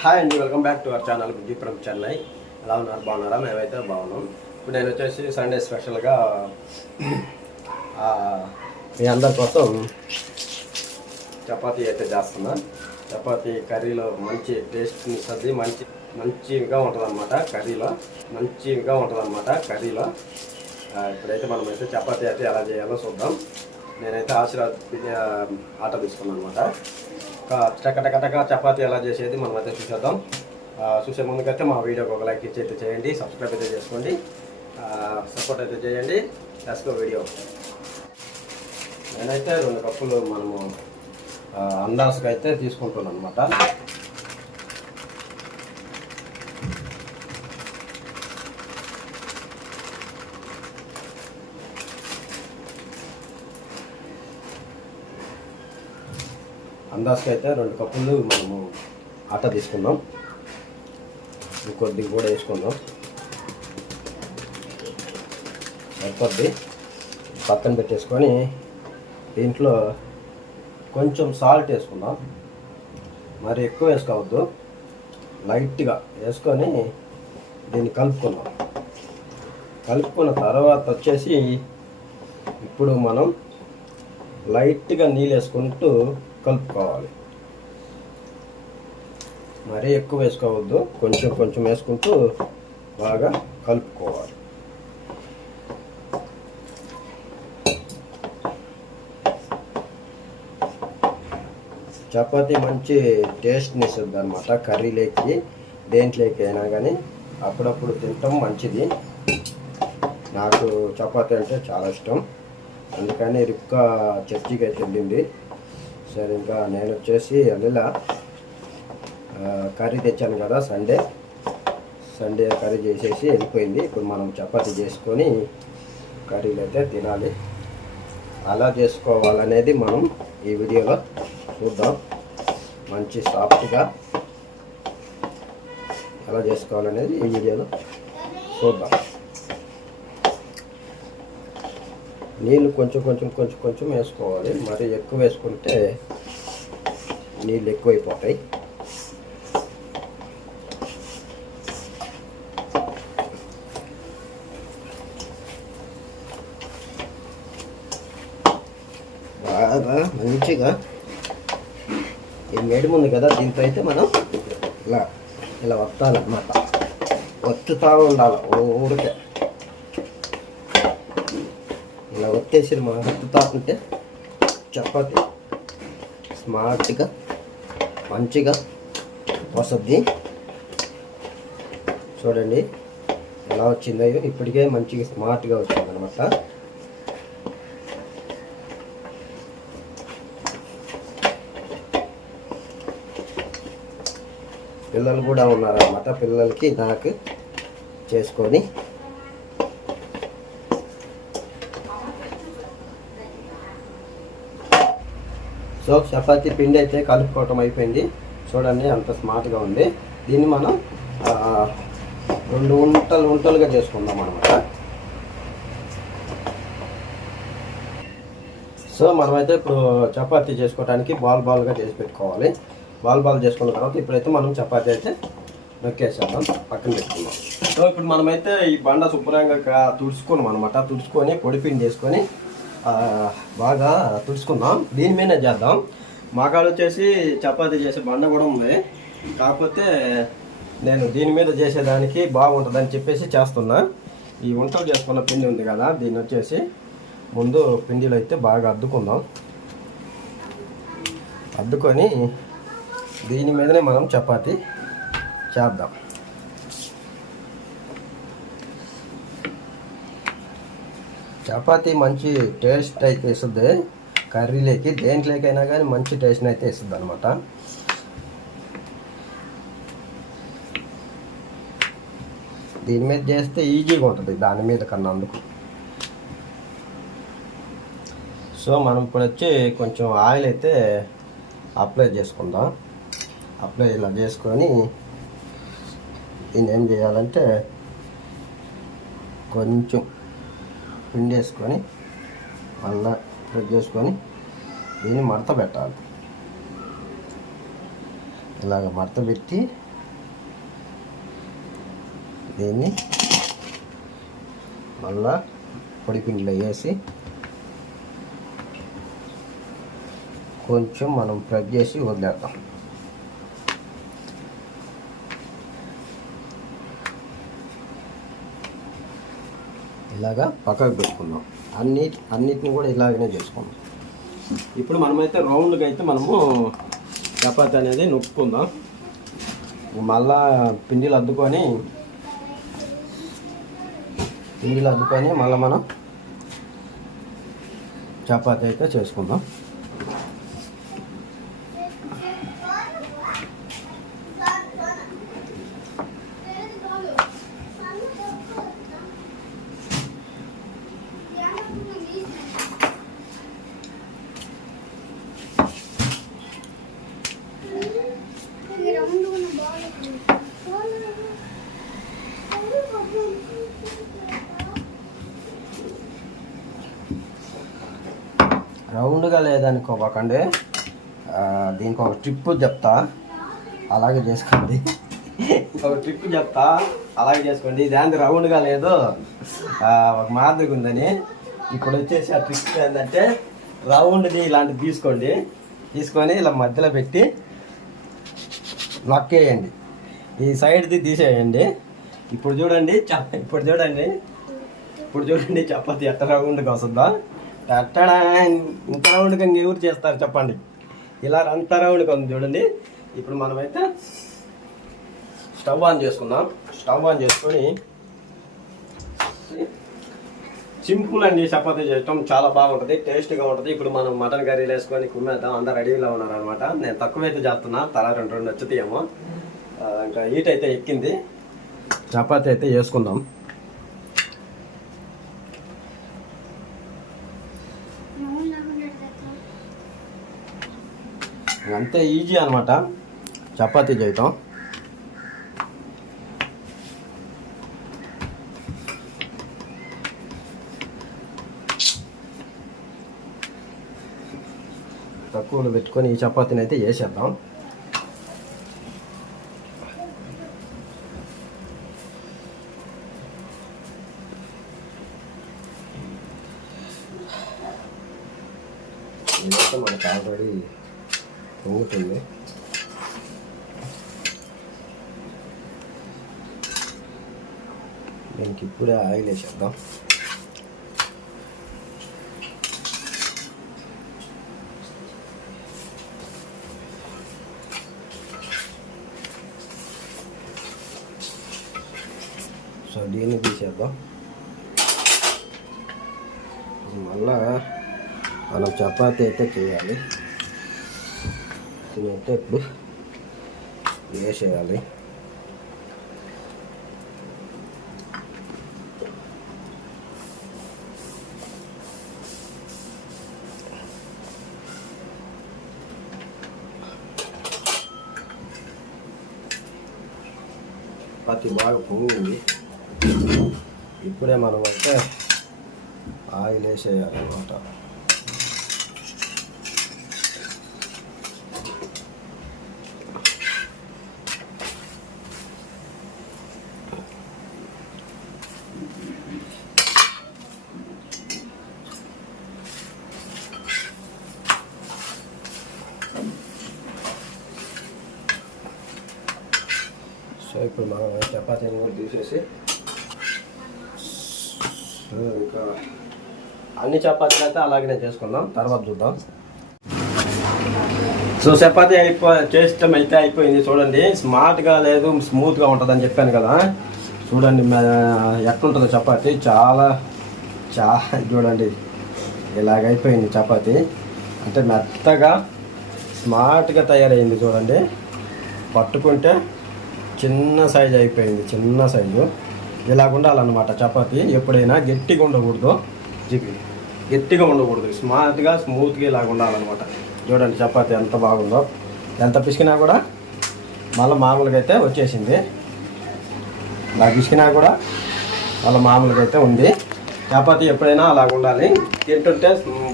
Hi అండి welcome back to our channel Buddhi from Chennai ఎలా ఉన్నారు? బాగున్నారా? మేమైతే బాగున్నాం. ఇప్పుడు నేను వచ్చేసి సండే స్పెషల్గా మీ అందరి కోసం చపాతీ అయితే చేస్తున్నా. చపాతీ కర్రీలో మంచి టేస్ట్ని ఇస్తుంది మంచి మంచిగా ఉంటుందన్నమాట కర్రీలో. మంచిగా ఉంటుందన్నమాట కర్రీలో. ఇప్పుడైతే మనం అయితే చపాతీ అయితే ఎలా చేయాలో చూద్దాం. నేనైతే ఆశీర్వాద్ ఆట తీసుకున్నాను అనమాట టకటకటక చపాతీ ఎలా చేసేది మనం అయితే చూసేద్దాం. చూసే ముందుకైతే మా వీడియోకి ఒక లైక్ ఇచ్చి అయితే చేయండి. సబ్స్క్రైబ్ అయితే చేసుకోండి. సపోర్ట్ అయితే చేయండి. లెస్కో వీడియో నేనైతే రెండు కప్పులు మనము ఆ, అయితే తీసుకుంటున్నాను అనమాట అందాజకి అయితే రెండు కప్పులు మనము ఆట తీసుకుందాం ఇంకొద్ది కూడా వేసుకుందాం. సరిపోద్ది. పక్కన పెట్టేసుకొని దీంట్లో కొంచెం సాల్ట్ వేసుకుందాం. మరి ఎక్కువ వేసుకోవద్దు. లైట్గా వేసుకొని దీన్ని కలుపుకుందాం. కలుపుకున్న తర్వాత వచ్చేసి ఇప్పుడు మనం లైట్గా నీళ్ళు వేసుకుంటూ కలుపుకోవాలి. మరీ ఎక్కువ వేసుకోవద్దు. కొంచెం కొంచెం వేసుకుంటూ బాగా కలుపుకోవాలి. చపాతి మంచి టేస్ట్ని ఇస్తుంది అనమాట కర్రీలోకి దేంట్లోకి అయినా కానీ అప్పుడప్పుడు తింటాం మంచిది. నాకు చపాతి అంటే చాలా ఇష్టం. అందుకని రిక్క చర్చికి అయితే వెళ్ళింది. సరే ఇంకా నేను వచ్చేసి అల్లిలా కర్రీ తెచ్చాను కదా సండే. సండే కర్రీ చేసేసి వెళ్ళిపోయింది. ఇప్పుడు మనం చపాతి చేసుకొని కర్రీలు అయితే తినాలి. అలా చేసుకోవాలనేది మనం ఈ వీడియోలో చూద్దాం. మంచి సాఫ్ట్గా ఎలా చేసుకోవాలనేది ఈ వీడియోలో చూద్దాం. నీళ్ళు కొంచెం కొంచెం కొంచెం కొంచెం వేసుకోవాలి. మరి ఎక్కువ వేసుకుంటే నీళ్ళు ఎక్కువైపోతాయి. బాగా మంచిగా ఈ మేడం ఉంది కదా దీంతో అయితే మనం ఇలా ఇలా వత్తాలన్నమాట. వత్తుతూ ఉండాలి ఊరికే. ఇలా మా మనం చపాతి. స్మార్ట్గా మంచిగా వస్తుంది చూడండి ఎలా వచ్చిందో ఇప్పటికే మంచిగా స్మార్ట్గా వచ్చింది అనమాట పిల్లలు కూడా ఉన్నారనమాట పిల్లలకి నాకు చేసుకొని. సో చపాతీ పిండి అయితే కలుపుకోవటం అయిపోయింది. చూడండి అంత స్మార్ట్గా ఉంది. దీన్ని మనం రెండు ఉంటలు ఉంటలుగా చేసుకుందాం అనమాట సో మనమైతే ఇప్పుడు చపాతీ చేసుకోవడానికి బాల్ బాల్గా చేసి పెట్టుకోవాలి. బాల్ బాల్ చేసుకున్న తర్వాత ఇప్పుడైతే మనం చపాతీ అయితే నొక్కేసేద్దాం. పక్కన పెట్టుకుందాం. సో ఇప్పుడు మనమైతే ఈ బండ శుభ్రంగా తుడుచుకున్నాం అనమాట తుడుచుకొని పొడిపిండి చేసుకొని బాగా తుడుచుకుందాం. దీని మీదనే చేద్దాం. మాకాడ వచ్చేసి చపాతీ చేసే బండ కూడా ఉంది. కాకపోతే నేను దీని మీద చేసేదానికి బాగుంటుందని చెప్పేసి చేస్తున్నా. ఈ వంటలు చేసుకున్న పిండి ఉంది కదా దీన్ని వచ్చేసి ముందు పిండిలో అయితే బాగా అద్దుకుందాం. అద్దుకొని దీని మీదనే మనం చపాతి చేద్దాం. చపాతీ మంచి టేస్ట్ అయితే ఇస్తుంది. కర్రీలోకి దేంట్లోకైనా కానీ మంచి టేస్ట్ని అయితే ఇస్తుంది అనమాట దీని మీద చేస్తే ఈజీగా ఉంటుంది దాని మీద కన్నా అందుకు. సో మనం ఇప్పుడు వచ్చి కొంచెం ఆయిల్ అయితే అప్లై చేసుకుందాం. అప్లై ఇలా చేసుకొని దీన్ని ఏం చేయాలంటే కొంచెం పిండేసుకొని మళ్ళా కట్ చేసుకొని దీన్ని మడత పెట్టాలి. ఇలాగ మడత పెట్టి దీన్ని మళ్ళా పొడిపిండిలో వేసి కొంచెం మనం ప్రెస్ చేసి వదిలేద్దాం. ఇలాగా పక్కకు పెట్టుకుందాం. అన్ని అన్నిటిని కూడా ఇలాగనే చేసుకుందాం. ఇప్పుడు మనమైతే రౌండ్గా అయితే మనము చపాతి అనేది నొక్కుందాం మళ్ళా పిండిలు అద్దుకొని పిండిలు అద్దుకొని మళ్ళీ మనం చపాతి అయితే చేసుకుందాం. రౌండ్గా దీనికి ఒక ట్రిప్ చెప్తా. అలాగే చేసుకోండి. ఒక ట్రిప్ చెప్తా. అలాగే చేసుకోండి. ఇది రౌండ్గా లేదు. ఒక మాదిరిగా ఉందని. ఇప్పుడు వచ్చేసి ఆ ట్రిప్ ఏంటంటే రౌండ్ది ఇలాంటిది తీసుకోండి. తీసుకొని ఇలా మధ్యలో పెట్టి నొక్కేయండి ఈ సైడ్ది తీసేయండి. ఇప్పుడు చూడండి చ- ఇప్పుడు చూడండి. ఇప్పుడు చూడండి చపాతి ఎట్ట రౌండ్గా వస్తుందా. అట్టడా ఇంత రౌండ్గా ఇంకెవరు చేస్తారు చెప్పండి. ఇలా అంత రౌండ్గా ఉంది చూడండి. ఇప్పుడు మనమైతే స్టవ్ ఆన్ చేసుకుందాం. స్టవ్ ఆన్ చేసుకొని సింపుల్ అండి చపాతీ చేయటం. చాలా బాగుంటుంది టేస్ట్గా ఉంటుంది. ఇప్పుడు మనం మటన్ కర్రీలు వేసుకొని కుమ్మేద్దాం. అందరు రెడీలో ఉన్నారు అనమాట నేను తక్కువైతే చేస్తున్నా. తలా రెండు రెండు వచ్చుతాయేమో ఇంకా హీట్ అయితే ఎక్కింది. చపాతీ అయితే వేసుకుందాం అంతే ఈజీ అనమాట చపాతీ చేయటం తక్కువలో పెట్టుకొని ఈ చపాతీని అయితే వేసేద్దాం ఇదైతే మనకు ఆల్రెడీ పొంగుతుంది దీనికి ఇప్పుడే ఆయిల్ వేసేద్దాం. సో దీన్ని తీసేద్దాం. మళ్ళా మనం చపాతీ అయితే చేయాలి. అయితే ఇప్పుడు వేసేయాలి చపాతీ బాగా పొంగింది ఇప్పుడే మనం అయితే ఆయిల్ వేసేయాలన్నమాట. సో ఇప్పుడు మనం చపాతీని కూడా తీసేసి సో ఇంకా అన్ని చపాతీలు అయితే అలాగనే చేసుకుందాం. తర్వాత చూద్దాం. సో చపాతీ అయిపో చేస్తాం అయితే అయిపోయింది చూడండి. స్మార్ట్గా లేదు స్మూత్గా ఉంటుందని చెప్పాను కదా. చూడండి ఎట్లుంటుందో చపాతీ. చాలా చాలా చూడండి. ఇలాగ అయిపోయింది చపాతీ. అంటే మెత్తగా స్మార్ట్గా తయారైంది చూడండి. పట్టుకుంటే చిన్న సైజు అయిపోయింది చిన్న సైజు ఇలాగ ఉండాలన్నమాట చపాతి. ఎప్పుడైనా గట్టిగా ఉండకూడదు. జిపి గట్టిగా ఉండకూడదు. స్మార్ట్గా స్మూత్గా ఇలాగ ఉండాలన్నమాట చూడండి చపాతి ఎంత బాగుందో. ఎంత పిసికినా కూడా మళ్ళీ మామూలుగా అయితే వచ్చేసింది. ఇలా పిసికినా కూడా మళ్ళీ మామూలుగా అయితే ఉంది. చపాతి ఎప్పుడైనా అలాగ ఉండాలి తింటుంటే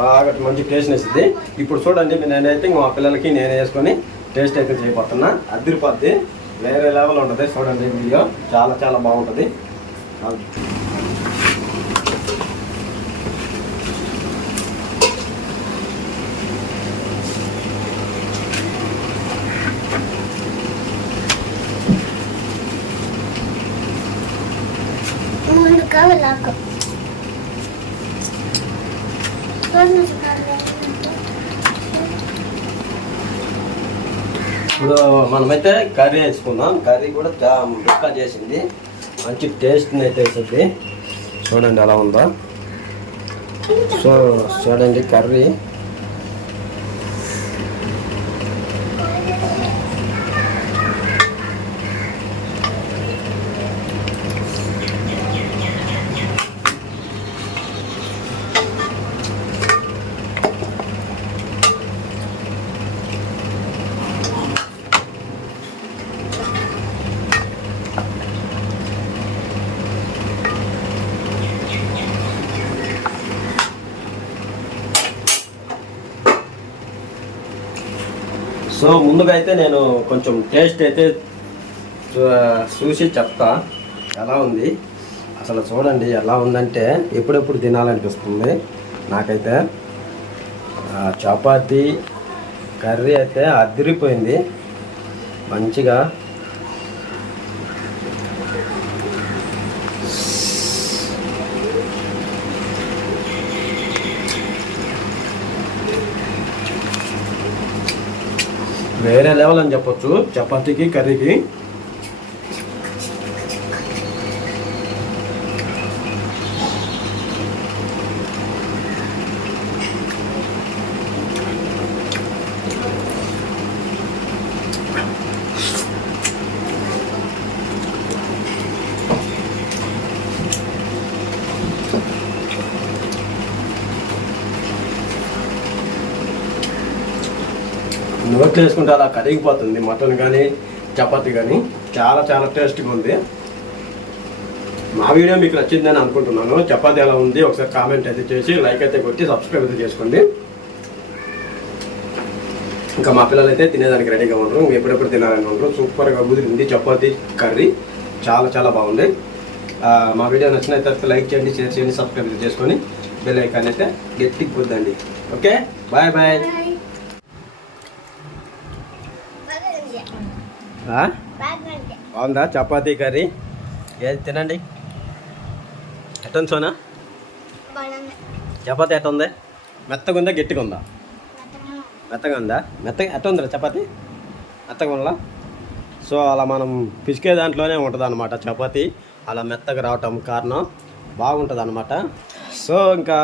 బాగా మంచి టేస్ట్ ఇస్తుంది ఇప్పుడు చూడండి నేనైతే మా పిల్లలకి నేను వేసుకొని టేస్ట్ అయితే చేయబోతున్నా. అద్దరిపోద్ది వేరే లెవెల్ ఉంటుంది. చూడండి వీడియో చాలా చాలా బాగుంటుంది ముందు కావలాకు ఇప్పుడు మనమైతే కర్రీ వేసుకుందాం. కర్రీ కూడా ముక్క చేసింది. మంచి టేస్ట్ని అయితే వేసింది. చూడండి ఎలా ఉందా. సో చూడండి కర్రీ. సో ముందుగా అయితే నేను కొంచెం టేస్ట్ అయితే చూసి చెప్తా. ఎలా ఉంది? అసలు చూడండి ఎలా ఉందంటే ఎప్పుడెప్పుడు తినాలనిపిస్తుంది. నాకైతే చపాతి కర్రీ అయితే అదిరిపోయింది. మంచిగా వేరే లెవెల్ అని చెప్పొచ్చు. చపాతీకి కర్రీకి నోట్లు వేసుకుంటే అలా కరిగిపోతుంది మటన్ కానీ చపాతి కానీ చాలా చాలా టేస్ట్గా ఉంది. మా వీడియో మీకు నచ్చిందని అనుకుంటున్నాను. చపాతీ ఎలా ఉంది ఒకసారి కామెంట్ అయితే చేసి లైక్ అయితే కొట్టి సబ్స్క్రైబ్ అయితే చేసుకోండి. ఇంకా మా పిల్లలు అయితే తినేదానికి రెడీగా ఉండరు ఎప్పుడెప్పుడు తినాలని ఉండరు సూపర్గా కుదిరింది చపాతీ కర్రీ. చాలా చాలా బాగుంది. మా వీడియో తర్వాత లైక్ చేయండి షేర్ చేయండి సబ్స్క్రైబ్ చేసుకొని బెల్ ఐకాన్ అయితే గట్టికి పొద్దండి ఓకే బాయ్ బాయ్ బాగుందా. చపాతీ కర్రీ? ఏది తినండి? ఎట్టుంది సోనా చపాతీ ఎట్ట ఉంది మెత్తగా ఉందా? గట్టిగా ఉందా? మెత్తగా ఉందా? మెత్తగా ఎట్ట ఉందిరా చపాతీ? మెత్తగా ఉందా? సో అలా మనం పిసికే దాంట్లోనే ఉంటుంది అనమాట చపాతీ. అలా మెత్తగా రావటం కారణం బాగుంటుంది అనమాట సో ఇంకా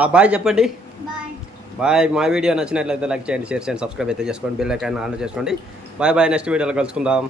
ఆ బాయ్ చెప్పండి. బాయ్. బాయ్. మా వీడియో నచ్చినట్లయితే లైక్ చేయండి షేర్ చేయండి సబ్స్క్రైబ్ అయితే చేసుకోండి బెల్ ఐకాన్ ఆన్ చేసుకోండి బాయ్ బాయ్ నెక్స్ట్ వీడియోలో కలుసుకుందాం.